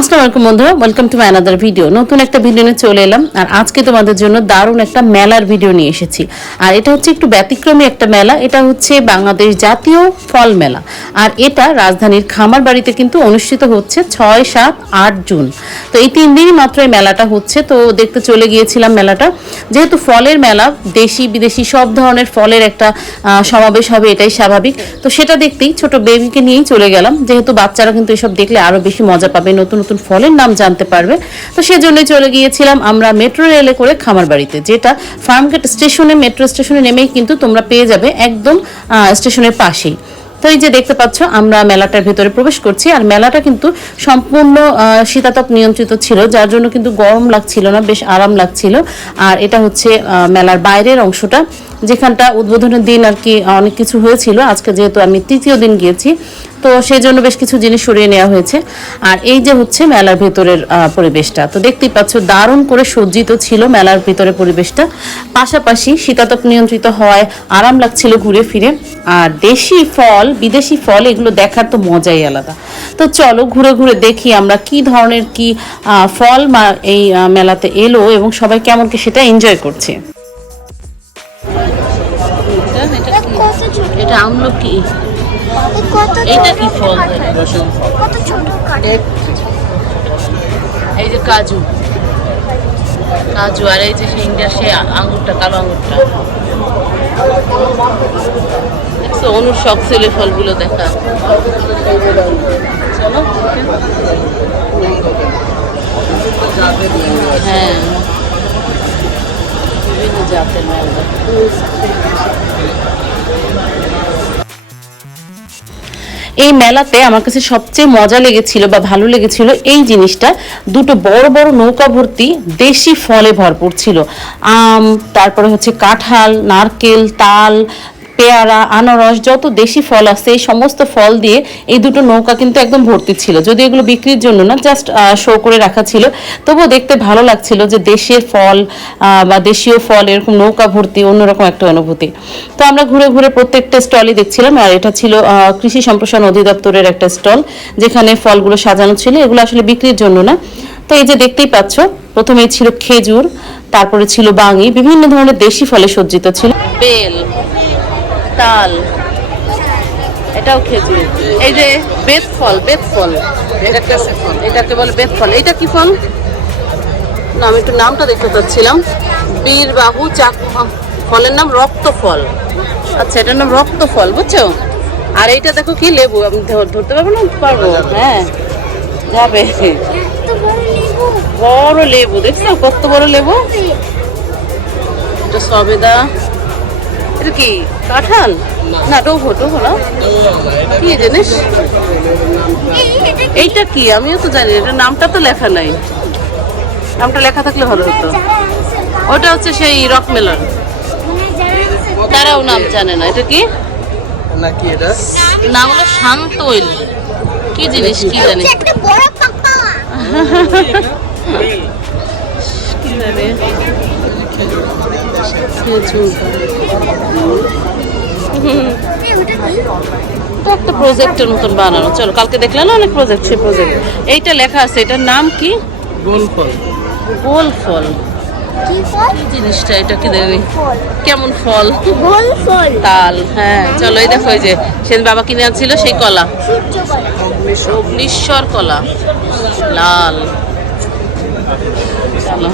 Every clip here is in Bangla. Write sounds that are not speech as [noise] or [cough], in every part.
আসসালামু আলাইকুম বন্ধুরা welcome to my another video নতুন একটা ভিডিও নিয়ে চলে এলাম, আর আজকে তোমাদের জন্য দারুণ একটা মেলার ভিডিও নিয়ে এসেছি। আর এটা হচ্ছে একটু ব্যতিক্রমী একটা মেলা, এটা হচ্ছে বাংলাদেশ জাতীয় ফল মেলা। আর এটা রাজধানীর খামার বাড়িতে কিন্তু অনুষ্ঠিত হচ্ছে ছয়, সাত, আট জুন। তো এই তিন দিনই মাত্র এই মেলাটা হচ্ছে, তো দেখতে চলে গিয়েছিলাম মেলাটা। যেহেতু ফলের মেলা, দেশি, বিদেশি সব ধরনের ফলের একটা সমাবেশ হবে, এটাই স্বাভাবিক। তো সেটা দেখতেই ছোট বেবিকে নিয়েই চলে গেলাম, যেহেতু বাচ্চারা কিন্তু এসব দেখলে আরও বেশি মজা পাবে, নতুন নতুন ফলের নাম জানতে পারবে। তো সেজন্যই চলে গিয়েছিলাম আমরা মেট্রো রেলে করে খামার বাড়িতে, যেটা ফার্মগেট স্টেশনে, মেট্রো স্টেশনে নেমেই কিন্তু তোমরা পেয়ে যাবে একদম স্টেশনের পাশেই। তো এই যে দেখতে পাচ্ছ, আমরা মেলাটার ভেতরে প্রবেশ করছি, আর মেলাটা কিন্তু সম্পূর্ণ শীতাতপ নিয়ন্ত্রিত ছিল, যার জন্য কিন্তু গরম লাগছিল না, বেশ আরাম লাগছিল। আর এটা হচ্ছে মেলার বাইরের অংশটা। যেখানটা উদ্বোধনের দিন আর কি অনেক কিছু হয়েছিল। আজকে যেহেতু আমি তৃতীয় দিন গিয়েছি, তো সেই জন্য বেশ কিছু জিনিস সরিয়ে নেওয়া হয়েছে। আর এই যে হচ্ছে মেলার ভেতরের পরিবেশটা, তো দেখতেই পাচ্ছ দারুণ করে সজ্জিত ছিল মেলার ভিতরে পরিবেশটা। পাশাপাশি শীতাতপ নিয়ন্ত্রিত হওয়ায় আরাম লাগছিল ঘুরে ফিরে। আর দেশি ফল, বিদেশি ফল, এগুলো দেখার তো মজাই আলাদা। তো চলো ঘুরে ঘুরে দেখি আমরা কি ধরনের কি ফল এই মেলাতে এলো এবং সবাই কেমন কি সেটা এনজয় করছে। এটা আমলকি। এটা কি ফল কত ছোট এই যে কাজু। কাজু আর এই যে ইন্ডিয়ার সেই আঙুরটা কালো আঙুরটা। দেখছ অনুর শখ ছিল ফলগুলো দেখা। হ্যাঁ। বিভিন্ন জাতের ম্যাঙ্গো। এই মেলাতে আমার কাছে সবচেয়ে মজা লেগেছিল বা ভালো লেগেছিল এই জিনিসটা। দুটো বড় বড় নৌকা ভর্তি দেশি ফলে ভরপুর ছিল। আম, তারপরে হচ্ছে কাঁঠাল, নারকেল, তাল পেয়ারা, আনারস, যত দেশি ফল আছে, এই সমস্ত ফল দিয়ে এই দুটো নৌকা কিন্তু একদম ভর্তি ছিল। যদি এগুলো বিক্রির জন্য না জাস্ট শো করে রাখা ছিল। তবুও দেখতে ভালো লাগছিল যে দেশের ফল বা দেশীয় ফল, এরকম নৌকা ভর্তি, অন্যরকম একটা অনুভূতি। তো আমরা ঘুরে ঘুরে প্রত্যেকটা স্টলই দেখছিলাম, আর এটা ছিল কৃষি সম্প্রসারণ অধিদপ্তরের একটা স্টল, যেখানে ফলগুলো সাজানো ছিল। এগুলো আসলে বিক্রির জন্য না। তো এই যে দেখতেই পাচ্ছ প্রথমেই ছিল খেজুর, তারপরে ছিল বাঙি, বিভিন্ন ধরনের দেশি ফলে সজ্জিত ছিল। বেল। তাল এটাও খেজুর। এই যে বেত ফল বেত ফল। এটাকে বলে বেত ফল। এটা কি ফল? না আমি একটু নামটা দেখতে চাচ্ছিলাম। বীর বাহু চাক ফলের নাম রক্ত ফল আচ্ছা এটার নাম রক্ত ফল বুঝছ? আর এইটা দেখো কি লেবু। আমি ধর- ধরতে পারব না? পারব। হ্যাঁ যাবে। বড় লেবু বড় লেবু দেখছ? কত বড় লেবু। এটা সবেদা। এটা কি কাঁঠাল? না ডোভো ডোভো না? কি জিনিস? এটা এইটা কি? আমিও তো জানি এটা নামটা তো লেখা নাই। নামটা লেখা থাকলে ভালো হতো। ওটা হচ্ছে সেই রক মেলন। মানে যারা আনছে তারাও নাম জানে না। এটা কি? এটা? নাম হলো শান্তইল। কি জিনিস কি জানি? [laughs] কি জানি। এটা একটা প্রজেক্টের মতন বানানো। চলো কালকে দেখলে না অনেক প্রজেক্ট সেই প্রজেক্ট এইটা লেখা আছে এটার নাম কি? গোল ফল গোল ফল? কি ফল কি জিনিসটা এটা কি কেমন ফল? ফল তাল হ্যাঁ। চলো এই দেখো এই যে সেদিন বাবা কিনে আনছিল সেই কলা। কলা অগ্নিশ্বর কলা। লাল। চলো।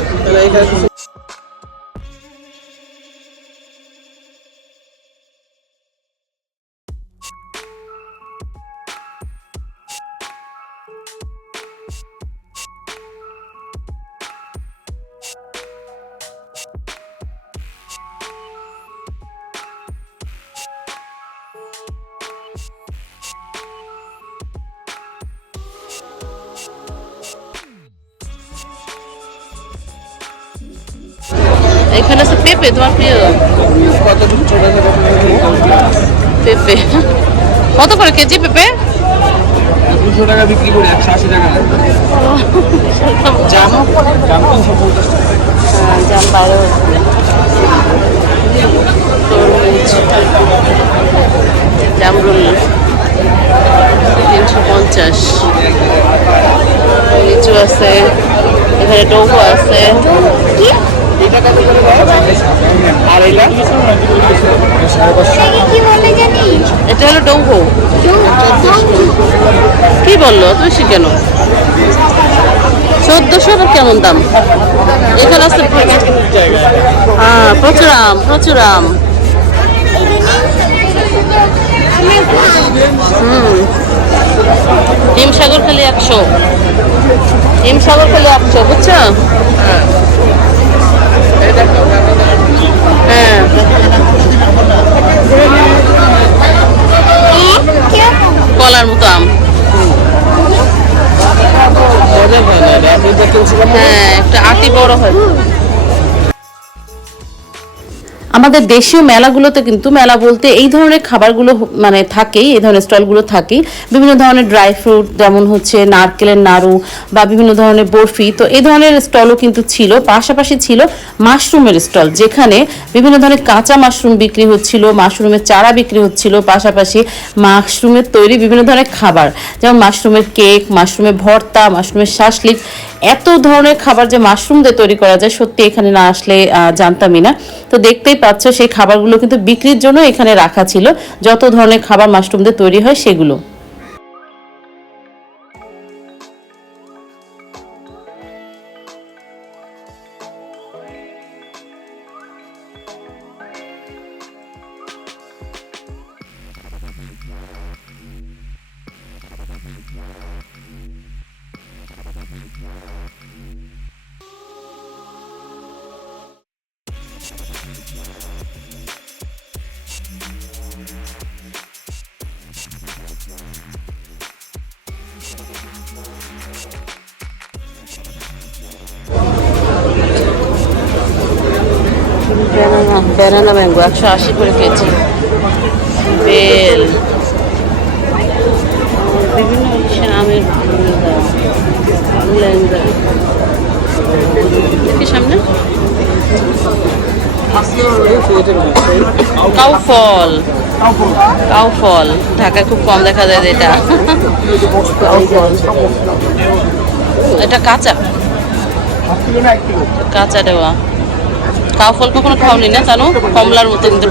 এখানে আছে পেঁপে তোমার প্রিয়? পেঁপে। কত করে কেজি পেঁপে? দুশো টাকা বিক্রি করে একশো আশি টাকা জাম। জাম? তিনশো পঞ্চাশ টাকা। জাম বাইরে তরমুজ জামরুল তিনশো পঞ্চাশ আছে এখানে ডৌকো আছে কি এটা কত করে দাও আর এটা? হলো ডৌকো কি বলল? তুমি কেন চোদ্দশো কেমন দাম? এখানে আছে হ্যাঁ প্রচুর আম প্রচুর আম। হুম। হিমসাগর খালি একশো। হিমসাগর খালি একশো, বুঝছ? হ্যাঁ। কলার মতো আম। হ্যাঁ একটা আটি বড় হয়। আমাদের দেশীয় মেলাগুলোতে কিন্তু মেলা বলতে এই ধরনের খাবারগুলো মানে থাকেই, এই ধরনের স্টলগুলো থাকেই। বিভিন্ন ধরনের ড্রাই ফ্রুট, যেমন হচ্ছে নারকেলের নাড়ু বা বিভিন্ন ধরনের বরফি। তো এই ধরনের স্টলও কিন্তু ছিল, পাশাপাশি ছিল মাশরুমের স্টল, যেখানে বিভিন্ন ধরনের কাঁচা মাশরুম বিক্রি হচ্ছিল, মাশরুমের চারা বিক্রি হচ্ছিল, পাশাপাশি মাশরুমের তৈরি বিভিন্ন ধরনের খাবার, যেমন মাশরুমের কেক, মাশরুমের ভর্তা, মাশরুমের শাসলিক। এত ধরনের খাবার যে মাশরুম দিয়ে তৈরি করা যায়, সত্যি এখানে না আসলে জানতামই না। তো দেখতেই পাচ্ছ, সেই খাবারগুলো কিন্তু বিক্রির জন্য এখানে রাখা ছিল। যত ধরনের খাবার মাশরুম দিয়ে তৈরি হয়, সেগুলো। ব্যানানা ম্যাঙ্গো, একশো আশি করে কেজি। বেল। বিভিন্ন আমের সামনে। কাউ ফল। কাউ ফল। ঢাকায় খুব কম দেখা যায় এটা এটা কাঁচা। কাঁচা দেওয়া। কাউ ফল কখনো খাওনি না, জানো? কমলার মতো কিন্তু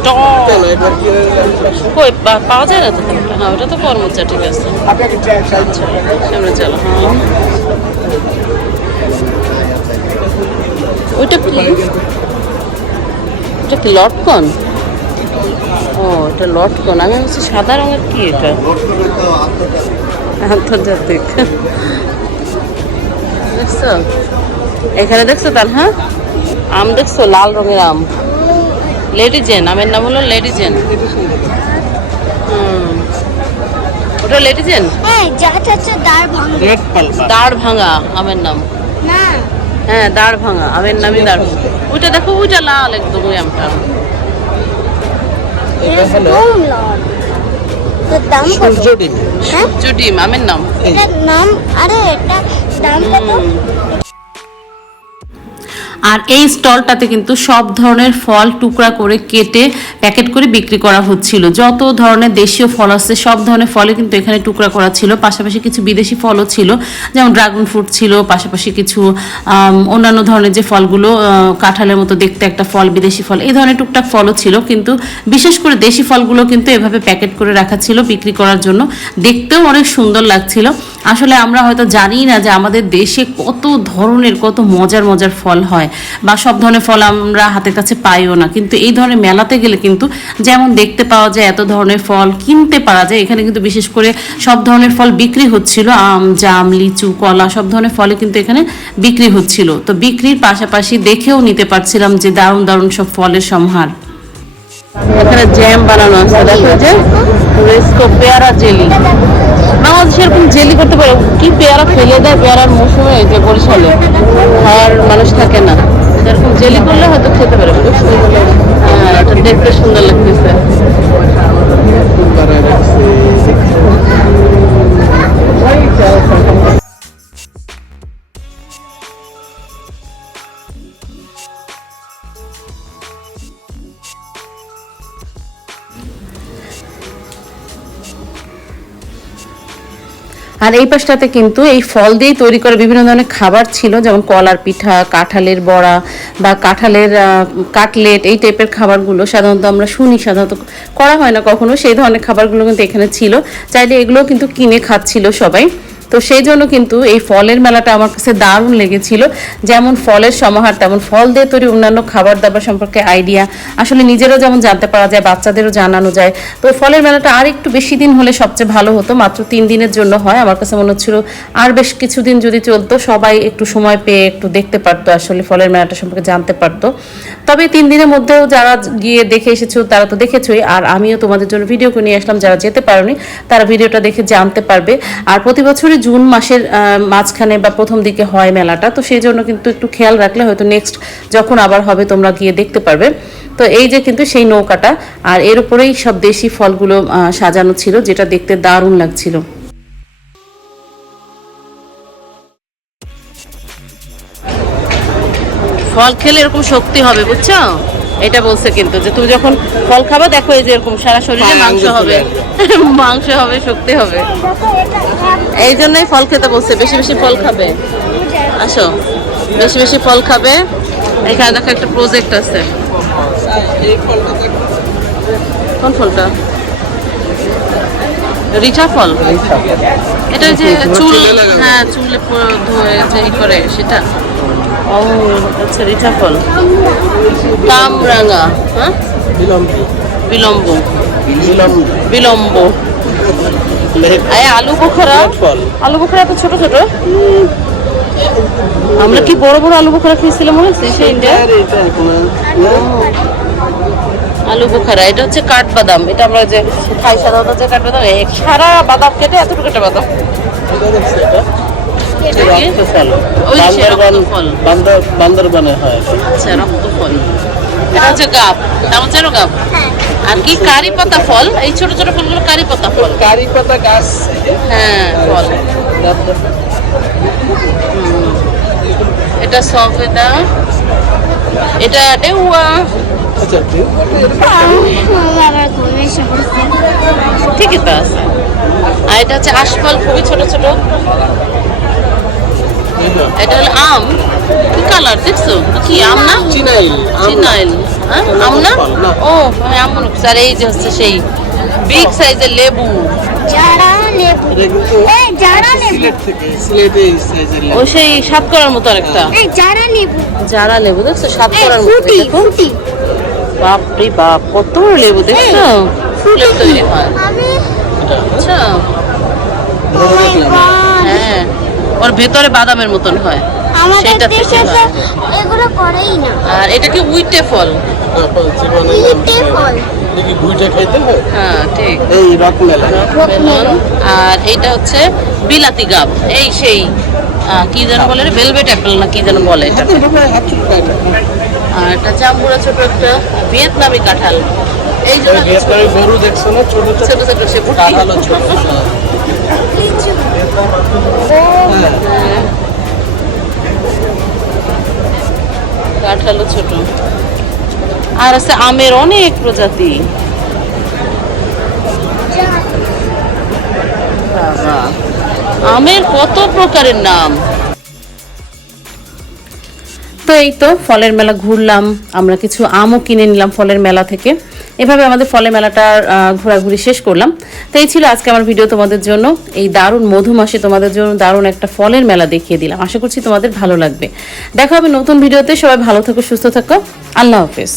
কই পাওয়া যায় না তো হ্যাঁ ওটা তো কর্মচা ঠিক আছে। আচ্ছা সামনে চলো হ্যাঁ। ওইটা কি? ওটা কি লটকন? ও, এটা লটকন। আমি হচ্ছে সাদা রঙের কি এটা? আন্তর্জাতিক। দেখছ? এখানে দেখছ তার হ্যাঁ আম দেখছ? লাল রঙের আম। লেডিজেন আমের নাম হলো লেডিজেন হুম। ওটা লেডিজেন হ্যাঁ দাঁড় ভাঙা। আমের নাম। না। হ্যাঁ দাঁড় ভাঙা আমের নামই দাঁড় ওইটা দেখো ওইটা লাল একদম ওই আমটা। কত? সূর্য ডিম। হ্যাঁ? আমের নাম। নাম আরে এটা দাম কত? আর এই স্টলটাতে কিন্তু সব ধরনের ফল টুকরা করে কেটে প্যাকেট করে বিক্রি করা হচ্ছিল। যত ধরনের দেশীয় ফল আছে, সব ধরনের ফলে কিন্তু এখানে টুকরা করা ছিল। পাশাপাশি কিছু বিদেশি ফলও ছিল, যেমন ড্রাগন ফ্রুট ছিল, পাশাপাশি কিছু অন্যান্য ধরনের যে ফলগুলো কাঁঠালের মতো দেখতে একটা ফল, বিদেশি ফল, এই ধরনের টুকটাক ফলও ছিল। কিন্তু বিশেষ করে দেশি ফলগুলো কিন্তু এভাবে প্যাকেট করে রাখা ছিল বিক্রি করার জন্য। দেখতেও অনেক সুন্দর লাগছিল। আসলে আমরা হয়তো জানি না যে আমাদের দেশে কত ধরনের, কত মজার মজার ফল হয় বা সব ধরনের ফল আমরা হাতের কাছে পাইও না। কিন্তু এই ধরনের মেলাতে গেলে কিন্তু যেমন দেখতে পাওয়া যায় এত ধরনের ফল কিনতে পারা যায়, এখানে কিন্তু বিশেষ করে সব ধরনের ফল বিক্রি হচ্ছিল, আম, জাম, লিচু, কলা, সব ধরনের ফলে কিন্তু এখানে বিক্রি হচ্ছিল। তো বিক্রির পাশাপাশি দেখেও নিতে পারছিলাম যে দারুণ দারুণ সব ফলের সম্ভার। এখানে জ্যাম বানানো আছে, দেখো যে। রেস্কো পেয়ারা জেলি। বাংলাদেশে এরকম জেলি করতে পারে, কি পেয়ারা ফেলে দেয় পেয়ারার মৌসুমে যে বরিশালে? খাওয়ার মানুষ থাকে না। এরকম জেলি করলে হয়তো খেতে পারে, খুব সুন্দর হ্যাঁ এটা দেখতে সুন্দর লাগতেছে। আর এই পাশটাতে কিন্তু এই ফল দিয়েই তৈরি করা বিভিন্ন ধরনের খাবার ছিল, যেমন কলার পিঠা, কাঁঠালের বড়া বা কাঁঠালের কাটলেট, এই টাইপের খাবারগুলো সাধারণত আমরা শুনি, সাধারণত করা হয় না কখনো। সেই ধরনের খাবারগুলো কিন্তু এখানে ছিল। চাইলে এগুলো কিন্তু কিনে খাচ্ছিল সবাই। তো সেই জন্য কিন্তু এই ফলের মেলাটা আমার কাছে দারুণ লেগেছিল। যেমন ফলের সমাহার, তেমন ফল দিয়ে তৈরি অন্যান্য খাবার দাবার সম্পর্কে আইডিয়া। আসলে নিজেরও যেমন জানতে পারা যায়, বাচ্চাদেরও জানানো যায়। তো ফলের মেলাটা আর একটু বেশি দিন হলে সবচেয়ে ভালো হতো, মাত্র তিন দিনের জন্য হয়। আমার কাছে মনে হচ্ছিল আর বেশ কিছুদিন যদি চলতো, সবাই একটু সময় পেয়ে একটু দেখতে পারতো, আসলে ফলের মেলাটা সম্পর্কে জানতে পারতো। তবে তিন দিনের মধ্যেও যারা গিয়ে দেখে এসেছ, তারা তো দেখেছোই। আর আমিও তোমাদের জন্য ভিডিও নিয়ে আসলাম, যারা যেতে পারোনি, তারা ভিডিওটা দেখে জানতে পারবে। আর প্রতি বছরই জুন মাসের মাঝখানে বা প্রথম দিকে হয় মেলাটা, তো সেই জন্য কিন্তু একটু খেয়াল রাখলে হয়তো নেক্সট যখন আবার হবে তোমরা গিয়ে দেখতে পারবে। তো এই যে কিন্তু সেই নৌকাটা, আর এর উপরেই সব দেশি ফলগুলো সাজানো ছিল, যেটা দেখতে দারুণ লাগছিল। ফল খেলে এরকম শক্তি হবে, বুঝছ? এটা বলছে কিন্তু যে তুমি যখন ফল খাবা দেখো এই যে এরকম সারা শরীরে মাংস হবে। [laughs] মাংস হবে শক্তি হবে। এই জন্যই ফল খেতে বলছে বেশি বেশি ফল খাবে। আসো বেশি বেশি ফল খাবে। এখানে দেখো একটা প্রজেক্ট আছে। এই ফলটা দেখো। কোন ফলটা? রিঠা ফল। এটা ওই যে চুল চুলে হ্যাঁ ধুয়ে যে ই করে সেটা। ও আচ্ছা রিঠা ফল কামরাঙা হ্যাঁ? বিলম্ব। বিলম্ব। বিলম্ব। বিলম্ব। লেট- আলু বোখরা? ফল আলু বোখরা এত ছোট ছোট। আমরা কি বড় বড় আলু বোখরা খেয়েছিলাম মনে আছে? সেই ইন্ডিয়া? আর এটা আলু বোখারা এটা হচ্ছে কাঠবাদাম। এটা আমরা যে খাই সাধারণত যে কাঠবাদাম সারা বাদাম কেটে এতটুকু একটা বাদাম। এটা দেখছ এটা এটা কি? রক্ত ফল ওই যে বান্দরবান ফল। বান্দর বান্দরবানে হয়। আচ্ছা এটা হচ্ছে গাব। নাম হচ্ছে গাব। আর কি কারি পাতা ফল? এই ছোট ছোট ফলগুলো কারি পাতা ফল। কারি পাতা গাছ। হ্যাঁ ফল। এটা সফেদা এটা ডেউয়া। আচ্ছা ঠিকই তো আছে। আর এটা হচ্ছে আশফল খুবই ছোট ছোট। এটা। হলো আম। কি কালার দেখছ? কি আম না? চিনাইল চিনাইল। হ্যাঁ? আম না? ও হ্যাঁ আম মনে করছি। আর এই যে হচ্ছে সেই বিগ সাইজের লেবু। ও সেই সাত করার মতো একটা যারা লেবু। দেখছ? সাত করার মতো ফুটি বাপ কত লেবু দেখছ? ফুলের তৈরি হয়। আচ্ছা। গড হ্যাঁ। ওর ভেতরে বাদামের মতন হয়। আমাদের সেটা দেশে তো এগুলো করেই না। আর এটা কি উইটে ফল? হয়? হ্যাঁ আর এটা হচ্ছে বিলাতি গাব। এই সেই কি যেন বলে ভেলভেট অ্যাপেল না কি যেন বলে এটা চুলকায় না। আর এটা জাম্বুরা ছোট একটা ভিয়েতনামি কাঁঠাল। এই জন্য গরু দেখছ না? ছোট ছোট। ছোট ছোট লিচু ছোট। আর আছে আমের অনেক প্রজাতি। আমের কত প্রকারের নাম? তো এই তো ফলের মেলা ঘুরলাম। আমরা কিছু আমও কিনে নিলাম ফলের মেলা থেকে। এভাবে আমাদের ফলে মেলাটার ঘোরাঘুরি শেষ করলাম। তো এই ছিল আজকে আমার ভিডিও তোমাদের জন্য। এই দারুণ মধু মাসে তোমাদের জন্য দারুণ একটা ফলের মেলা দেখিয়ে দিলাম। আশা করছি তোমাদের ভালো লাগবে। দেখা হবে নতুন ভিডিওতে। সবাই ভালো থাকো, সুস্থ থাকো। আল্লাহ হাফেজ।